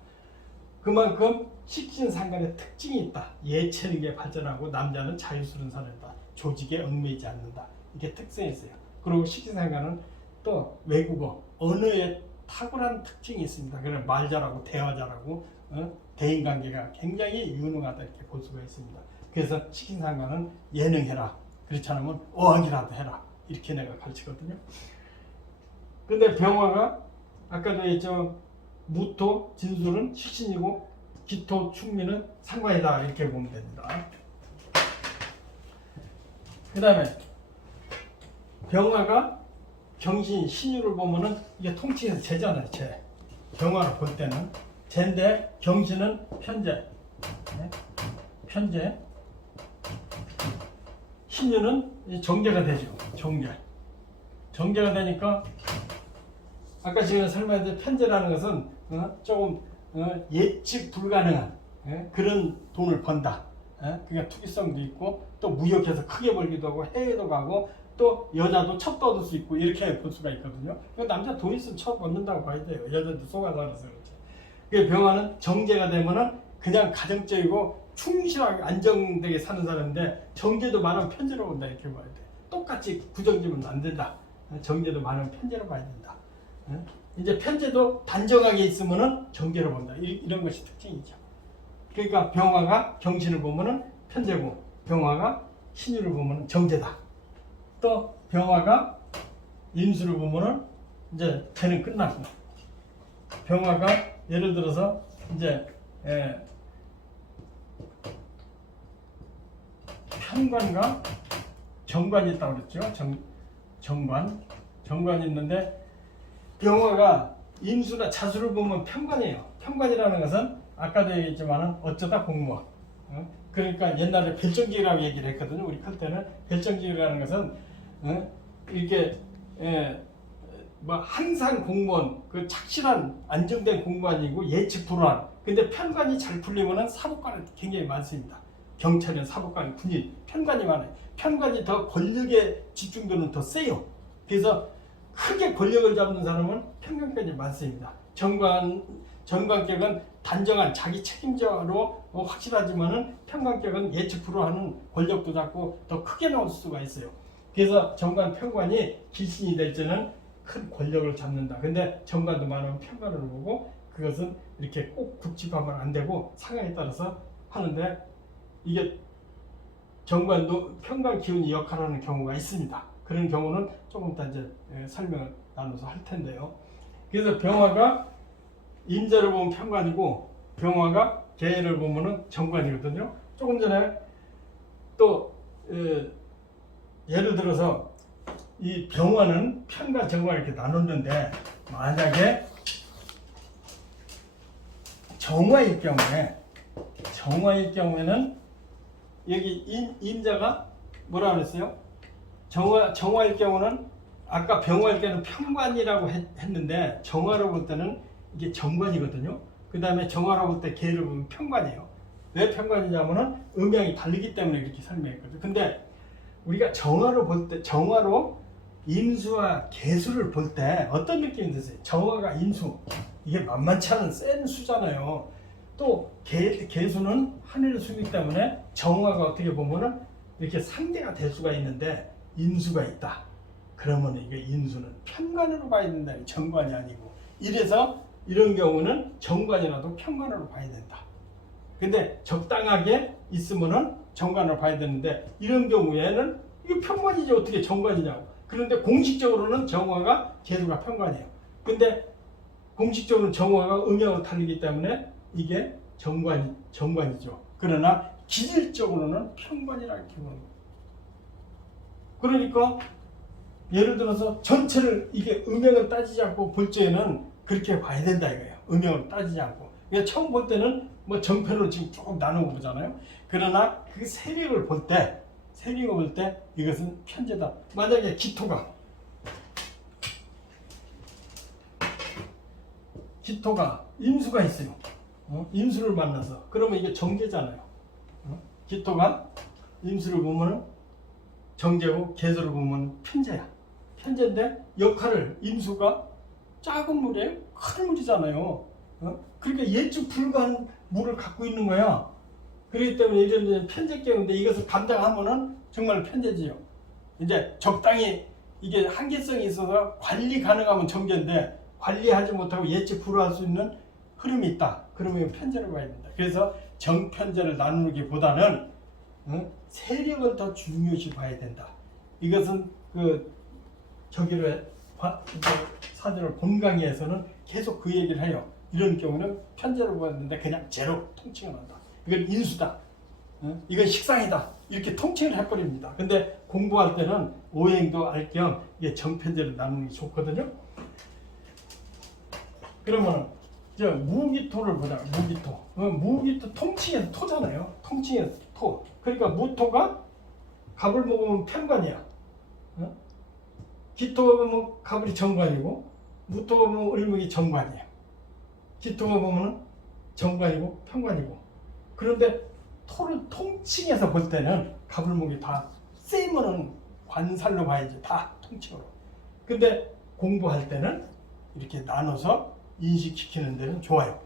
그만큼 식신상관의 특징이 있다. 예체능에 발전하고 남자는 자유스러운 사람이다. 조직에 얽매이지 않는다. 이게 특성이 있어요. 그리고 식신상관은 또 외국어, 언어에 탁월한 특징이 있습니다. 그래서 말 잘하고 대화 잘하고 대인관계가 굉장히 유능하다 이렇게 볼 수가 있습니다. 그래서 식신상관은 예능해라. 그렇지 않으면 어학이라도 해라. 이렇게 내가 가르치거든요. 근데 병화가 아까도 했죠. 무토, 진술은 식신이고 기토, 충미는 상관이다 이렇게 보면 됩니다. 그 다음에 병화가 경신 신유를 보면은 이게 통칭해서 재잖아요. 재. 병화를 볼 때는 재인데 경신은 편재. 네? 편재. 신유는 정제가 되죠. 정제. 정제가 되니까 아까 제가 설명했던 편재라는 것은 조금 예측 불가능한 그런 돈을 번다. 그러니까 투기성도 있고 또 무역해서 크게 벌기도 하고 해외도 가고 또 여자도 첩도 얻을 수 있고 이렇게 볼 수가 있거든요. 남자 돈 있으면 첩 얻는다고 봐야 돼요. 여자도 속아서 알아서 그렇죠. 그 병화는 정제가 되면은 그냥 가정적이고 충실하게 안정되게 사는 사람인데 정제도 많으면 편제로 본다 이렇게 봐야 돼. 똑같이 부정지면 안 된다. 정제도 많으면 편제로 봐야 된다. 이제 편제도 단정하게 있으면은 정제로 본다. 이런 것이 특징이죠. 그러니까 병화가 경신을 보면은 편제고 병화가 신유를 보면은 정제다. 또 병화가 임수를 보면은 이제 재는 끝나고 병화가 예를 들어서 이제 편관과 정관이 있다고 그랬죠. 정관이 있는데 병화가 임수나 자수를 보면 편관이에요. 편관이라는 것은 아까도 얘기했지만 어쩌다 공무원. 그러니까 옛날에 별정직이라고 얘기를 했거든요. 우리 클 때는 별정직이라는 것은 이렇게 뭐 항상 공무원, 그 착실한 안정된 공무원이고 예측 불허한. 근데 편관이 잘 풀리면은 사법관은 굉장히 많습니다. 경찰이나 사법관, 군인 편관이 많아요. 편관이 더 권력의 집중도는 더 세요. 그래서 크게 권력을 잡는 사람은 편관까지 많습니다. 정관격은 단정한 자기 책임자로 확실하지만은 편관격은 예측 불허하는 권력도 잡고 더 크게 나올 수가 있어요. 그래서 정관 편관이 길신이 될 때는 큰 권력을 잡는다. 근데 정관도 많으면 편관을 보고 그것은 이렇게 꼭 굵직하면 안 되고 상황에 따라서 하는데 이게 정관도 편관 기운이 역할하는 경우가 있습니다. 그런 경우는 조금 이따 이제 설명을 나눠서 할 텐데요. 그래서 병화가 임자를 보면 편관이고 병화가 계를 보면은 정관이거든요. 조금 전에 또 예를 들어서 이 병화는 편과 정관 이렇게 나눴는데 만약에 정화일 경우에는 여기 임자가 뭐라 그랬어요? 정화일 경우는 아까 병화일 때는 편관이라고 했는데 정화로 볼 때는 이게 정관이거든요. 그 다음에 정화로 볼 때 계를 보면 편관이에요. 왜 편관이냐면은 음양이 다르기 때문에 이렇게 설명했거든요. 근데 우리가 정화로 볼 때, 정화로 임수와 계수를 볼 때 어떤 느낌이 드세요? 정화가 임수, 이게 만만치 않은 센 수잖아요. 또 계수는 하늘의 수이기 때문에 정화가 어떻게 보면은 이렇게 상대가 될 수가 있는데 임수가 있다. 그러면 이게 임수는 편관으로 봐야 된다. 정관이 아니고. 이래서 이런 경우는 정관이라도 편관으로 봐야 된다. 근데 적당하게 있으면은 정관으로 봐야 되는데 이런 경우에는 이게 편관이지 어떻게 정관이냐고. 그런데 공식적으로는 정화가 계수가 편관이에요. 근데 공식적으로는 정화가 음양으로 다르기 때문에 이게 정관이죠. 그러나 기질적으로는 편관이라고 이렇게 보는 거예요. 그러니까 예를 들어서 전체를 이게 음양을 따지지 않고 볼 적에는 그렇게 봐야 된다 이거예요. 음양을 따지지 않고. 그러니까 처음 볼 때는 뭐 정편으로 지금 조금 나누고 보잖아요. 그러나 그 세력을 볼 때 이것은 편제다. 만약에 기토가 임수가 있어요. 임수를 만나서 그러면 이게 정제잖아요. 기토가 임수를 보면 정제고 계수를 보면 편제야. 편제인데 역할을 임수가 작은 물에 큰 물이잖아요. 그러니까 예측 불가한 물을 갖고 있는 거야. 그렇기 때문에 이런 편제경인데 이것을 감당하면은 정말 편제지요. 이제 적당히 이게 한계성이 있어서 관리 가능하면 정제인데 관리하지 못하고 예측 불허할 수 있는 흐름이 있다. 그러면 편제를 봐야 된다. 그래서 정편제를 나누기보다는 세력을 더 중요시 봐야 된다. 이것은 저기로 사전을 본강의에서는 계속 그 얘기를 해요. 이런 경우는 편제로 보았는데 그냥 제로 통칭을 한다. 이건 인수다. 이건 식상이다. 이렇게 통칭을 해버립니다. 근데 공부할 때는 오행도 알 겸 정편제를 나누는 게 좋거든요. 그러면 이제 무기토를 보자. 무기토. 무기토 통칭해서 토잖아요. 통칭해서 토. 그러니까 무토가 갑을 먹으면 편관이야. 기토가 보면 갑을이 정관이고 무토가 보면 을목이 정관이야. 기토가 보면 정관이고 편관이고. 그런데 토를 통칭해서 볼 때는 갑을목이 다 세면은 관살로 봐야지. 다 통칭으로. 근데 공부할 때는 이렇게 나눠서 인식시키는 데는 좋아요.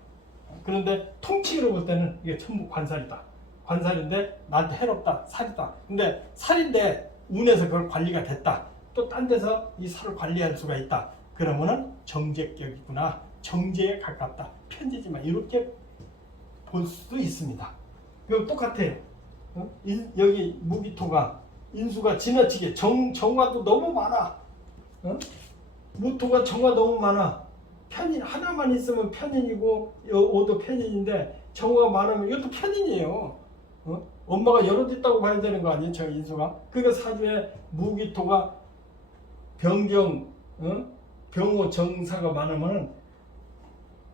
그런데 통칭으로 볼 때는 이게 전부 관살이다. 관살인데 나한테 해롭다. 살이다. 근데 살인데 운에서 그걸 관리가 됐다. 또 딴 데서 이 살을 관리할 수가 있다. 그러면은 정제격이구나. 정제에 가깝다. 편제지만 이렇게 볼 수도 있습니다. 이거 똑같아요. 여기 무기토가 인수가 지나치게 정화도 너무 많아. 무토가 정화 너무 많아. 편인 하나만 있으면 편인이고 오도 편인인데 정화가 많으면 이것도 편인이에요. 엄마가 여러 개 있다고 봐야 되는 거 아니에요? 저 인수가. 그러니까 사주에 무기토가 병경, 병호 정사가 많으면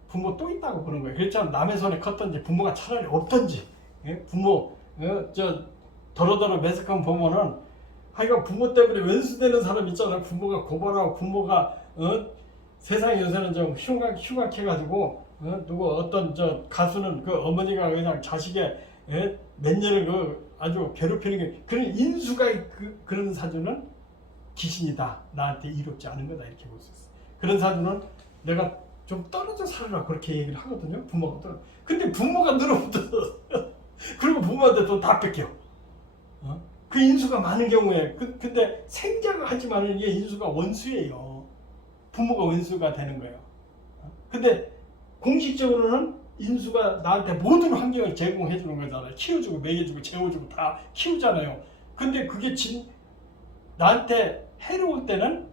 부모 또 있다고 보는 거예요. 그렇잖아. 남의 손에 컸던지 부모가 차라리 없던지. 부모 더러더러 매석한 보면은 하여간 부모 때문에 왼수되는 사람 있잖아요. 부모가 고발하고 부모가 세상에 요새는 좀 흉악해가지고 누구 어떤 저 가수는 그 어머니가 그냥 자식의 몇 년을 그 아주 괴롭히는 게 그런 인수가 그런 사주는 귀신이다. 나한테 이롭지 않은 거다. 이렇게 볼 수 있어. 그런 사주는 내가 좀 떨어져 살아라 그렇게 얘기를 하거든요. 부모가 떨어져. 근데 부모가 늘어붙어. 그리고 부모한테 또 다 뺏겨. 그 인수가 많은 경우에 근데 생자가 하지만은 이게 인수가 원수예요. 부모가 원수가 되는 거예요. 근데 공식적으로는 인수가 나한테 모든 환경을 제공해 주는 거잖아요. 키워주고 먹여주고 재워주고 다 키우잖아요. 근데 그게 나한테 해로울 때는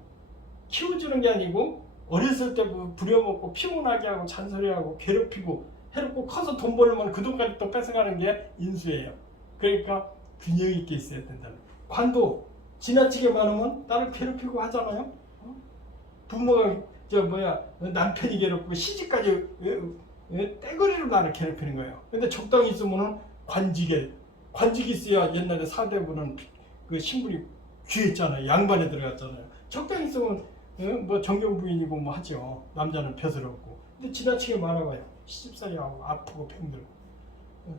키워주는 게 아니고 어렸을 때 부려먹고 피곤하게 하고 잔소리하고 괴롭히고 해롭고 커서 돈 벌면 그 돈까지 또 뺏어가는 게 인수예요. 그러니까 균형 있게 있어야 된다는. 관도 지나치게 많으면 나를 괴롭히고 하잖아요. 부모가 남편이 괴롭고 시집까지 떼거리로 나를 괴롭히는 거예요. 근데 적당히 있으면은 관직이 있어야 옛날에 사대부는 그 신분이 귀했잖아요. 양반에 들어갔잖아요. 적당히 있으면 정경 부인이고 뭐 하죠. 남자는 벼슬 없고. 근데 지나치게 많아봐요. 시집살이하고 아프고 병들고.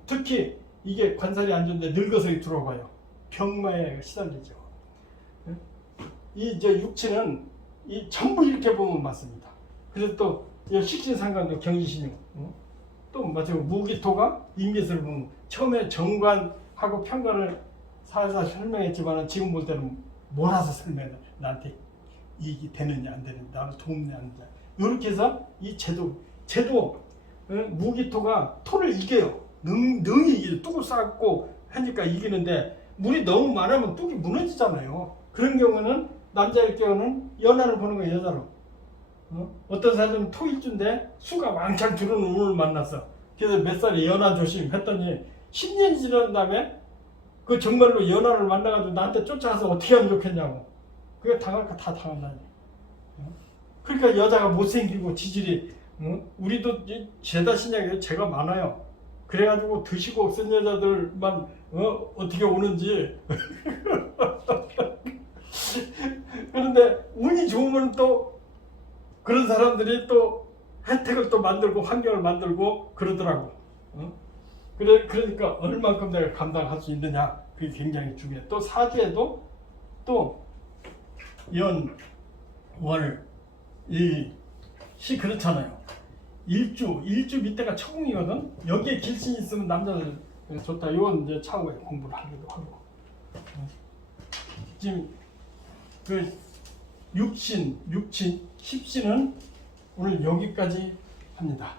특히 이게 관살이 안 좋은데 늙어서 들어와봐요. 병마에 시달리죠. 이 육체는 전부 이렇게 보면 맞습니다. 그래서 또 식신상관도 경지신용. 또 마찬가지로 무기토가 인계수를 보면 처음에 정관하고 편관을 살살 설명했지만 지금 볼 때는 몰아서 설명해. 나한테 이익이 되느냐 안 되느냐, 나를 돕느냐 안 되느냐. 이렇게 해서 이 제도 무기토가 토를 이겨요. 능히 이겨요. 뚝을 쌓고 하니까 이기는데 물이 너무 많으면 뚝이 무너지잖아요. 그런 경우는 남자일 경우는 연하를 보는 거예요. 여자로. 어떤 사람은 토일주인데 수가 왕창 들어오는 운을 만났어. 그래서 몇 살에 연하 조심 했더니 10년이 지난 다음에 그 정말로 연하를 만나가지고 나한테 쫓아가서 어떻게 하면 좋겠냐고. 그게 당할 거 다 당한다니. 그러니까 여자가 못생기고 지질이 우리도 죄다 신약에 죄가 많아요. 그래가지고 드시고 쓴 여자들만 어떻게 오는지. 그런데 운이 좋으면 또 그런 사람들이 또 혜택을 또 만들고 환경을 만들고 그러더라고. 그러니까 얼만큼 내가 감당할 수 있느냐 그게 굉장히 중요해. 또 사주에도 또 연, 월, 시 그렇잖아요. 일주 밑에가 처궁이거든. 여기에 길신이 있으면 남자들 좋다. 이건 이제 차후에 공부를 하기도 하고. 지금 그 육신, 십신은 오늘 여기까지 합니다.